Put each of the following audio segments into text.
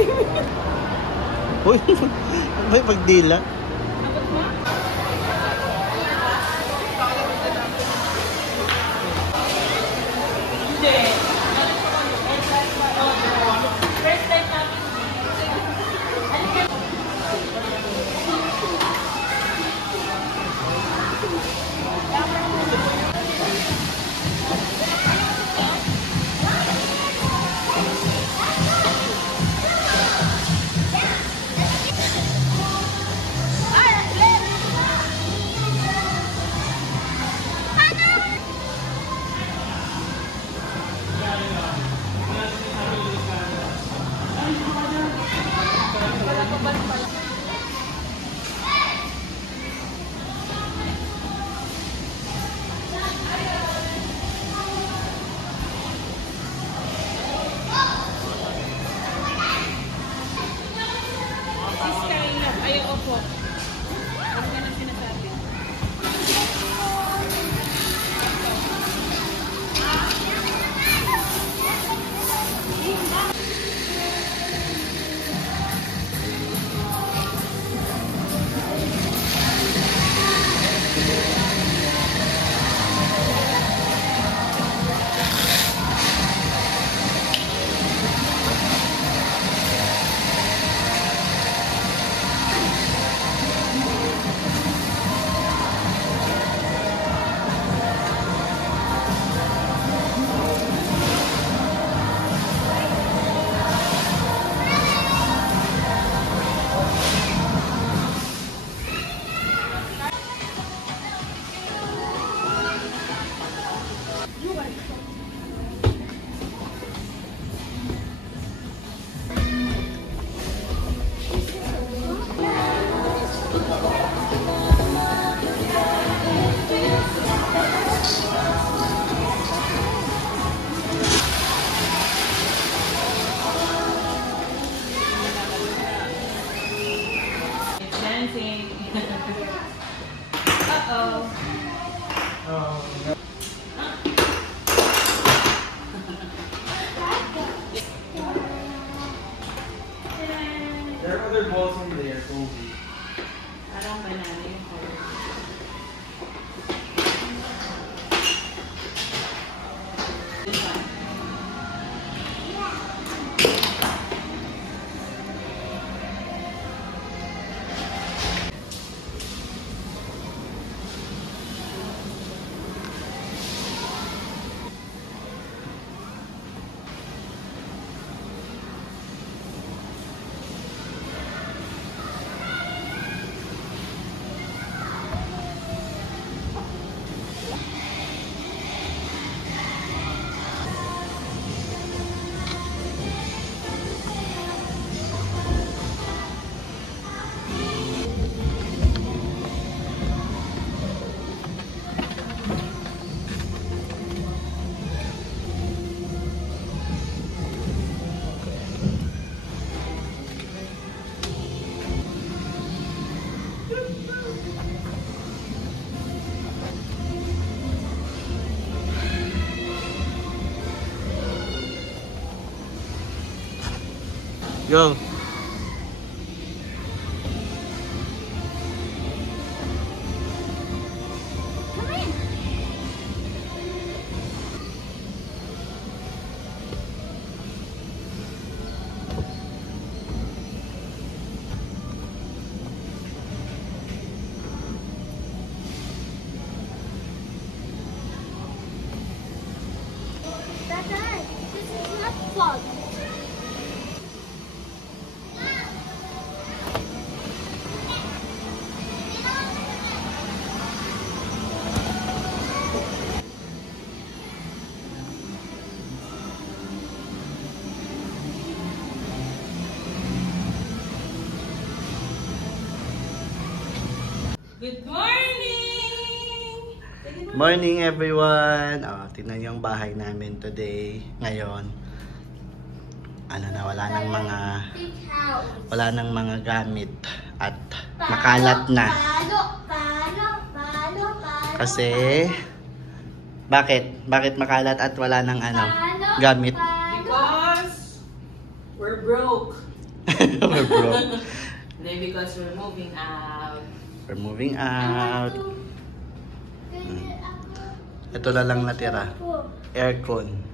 Uy, may pagdila. There are other balls in there, Kobe. Parang banana yung color. This one. Go. Dad, this is not fun. Good morning! Morning everyone! Tingnan yung bahay namin today. Ngayon, ano na, wala nang mga gamit at makalat na. Kasi, bakit makalat at wala nang gamit? Because we're broke. We're broke. Then because we're moving out. We're moving out. Ito na lang natira. Aircon.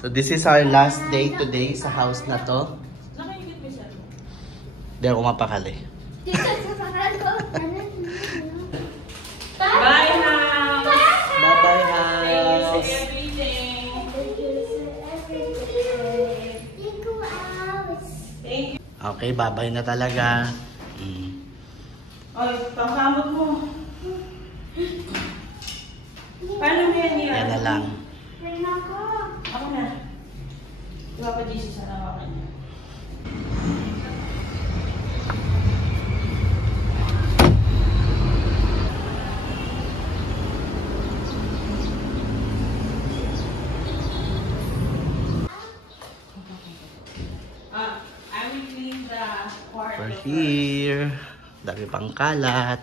So this is our last day today sa house na to. Nakikita mo siya. Hindi ako mapakali. Bye now! Bye-bye, Thank you for house. everything. Thank you. Okay, bye-bye na talaga. Ay, pangkamot mo. Paano mo yan niya? Yan na lang. Ako na. Diba pa Jesus sa nawakan niya? I will clean the quarto. We're here. Dami pang kalat.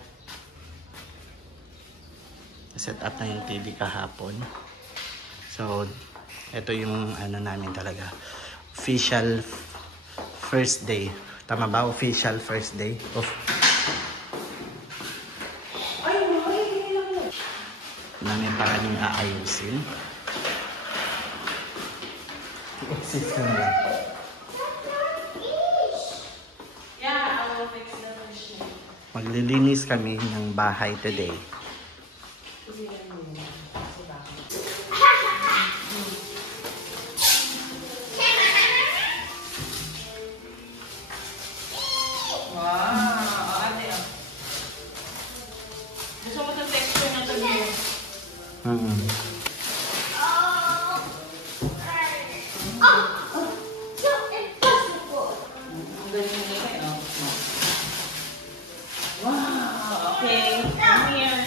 Set up na yung TV kahapon. So, ito yung ano namin talaga. Official first day. Tama ba? Official first day of namin pa kaming aayusin. Sis ka na. Yeah, I will fix the machine. Maglilinis kami ng bahay today. Wow, ate. Gusto mo itong texture na ito niyo? Ang galing niya kayo. Wow, okay. Come here.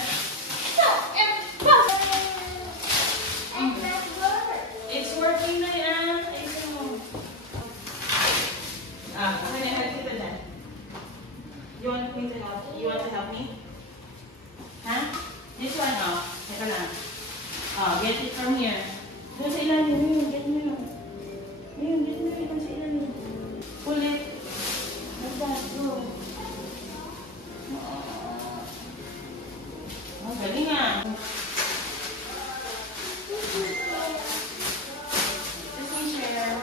It's working na yan. Ayun mo. Okay na, help kita na. You want me to help? You want to help me? Huh? This one, oh. Teka lang. Oh, get it from here. Doon sa ilalim. Ayun, get mo yun. Ayun, get mo yun. Doon sa ilalim. Pull it. Like that. Go. Oh, galing ah. This one, share.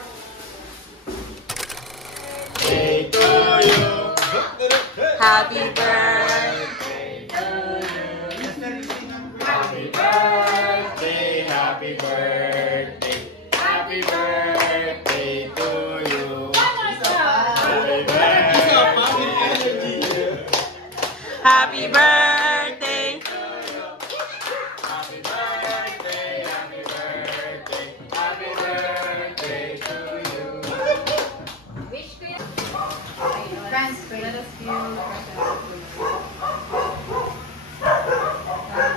Happy birthday to you. Happy birthday, happy birthday, happy birthday to you. Happy birthday. Happy birthday. Happy birthday, happy birthday, happy birthday to you. Friends, let us give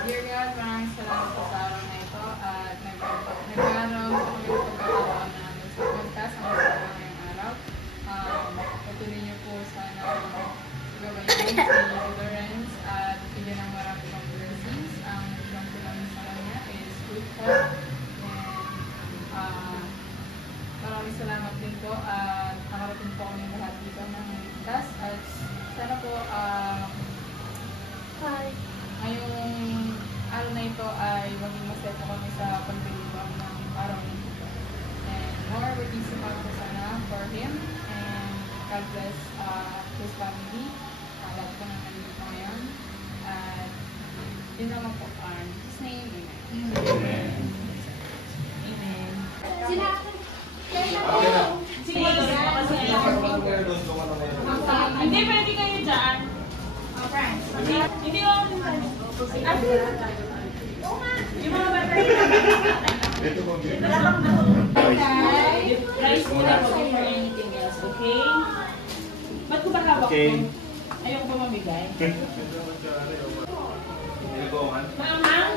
Dear God, maraming salamat po sa araw na ito at nag-araw sa kami ng pagkakaroon namin sa podcast ang pagkakaroon ngayong araw. Patuloy niyo po sana gawain si Lawrence at bigyan ng marami pang blessings. Ang ibang ko lang sa kanya is good health and maraming salamat din po at nakarating po kami lahat dito ng ligtas at sana po ngayong araw na ito ay maging masaya po kami sa pagdilibang ng araw na ito. And more blessings po sana for him and God bless his family. Lahat po na nandito ngayon at yun naman po in Jesus' name, amen. Amen. Amen. Sige, hindi, pwede kayo dyan. Hindi ako din tayo. Yung mga bata rice muna before anything else, okay? Ba't ko ba hawak ko? Ayoko ba mamigay? Maamang?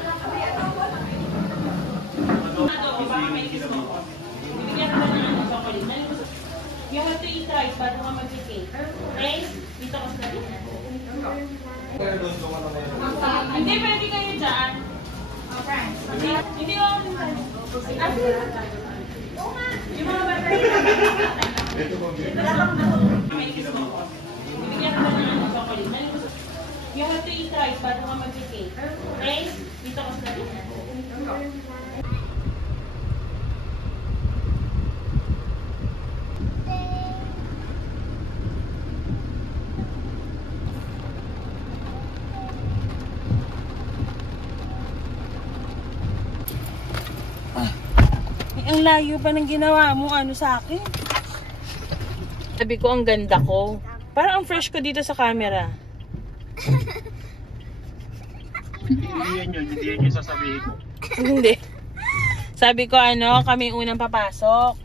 Baka may kiss mo ko. Bibigyan ka na ng chocolate. You have to eat rice bago ka mag-cake. Okay? Dito ko sa rin. Hindi, pwede kayo dyan. Hindi ako din tayo. Yung mga bata May kiss mo ko. Bibigyan ka na ng chocolate. Ano gusto? You have to eat rice bago ka mag-cake. Okay? Dito ka sa ang layo pa ng ginawa mo ano sa akin. Sabi ko ang ganda ko. Parang ang fresh ko dito sa camera. Hindi yun yung sasabihin ko. Hindi. Sabi ko ano, kami unang papasok.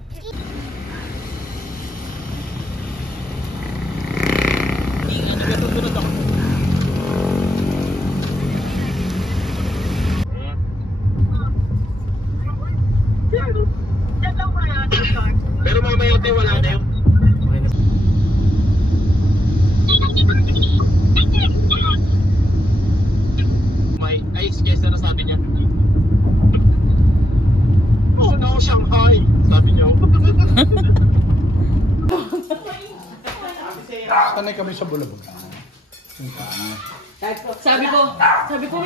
Pero mamaya tayo wala na yun. May ice guys na sabi niya. Oh no, Shanghai! Sabi niya. Sanay kami sa bulabog. Sabi ko,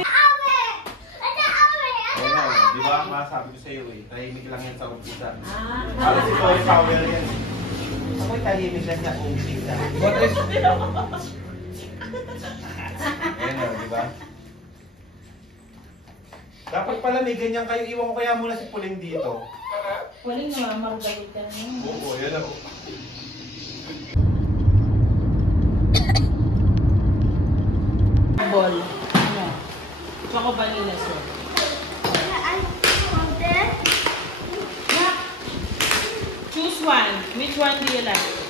Ayun na, di ba? Masabi ko sa'yo eh. Tahimik lang yan sa umpisa. Para si Toy Power yan. Ako'y tahimik lang niya kung umpisa. Ayun na, di ba? Dapat pala may ganyan kayo. Iwan ko kaya muna si Puling dito. waling namamarugalit ka na. Oo, yan ako. Ball. Ano? Choco vanilla sauce. Choose one. Which one do you like?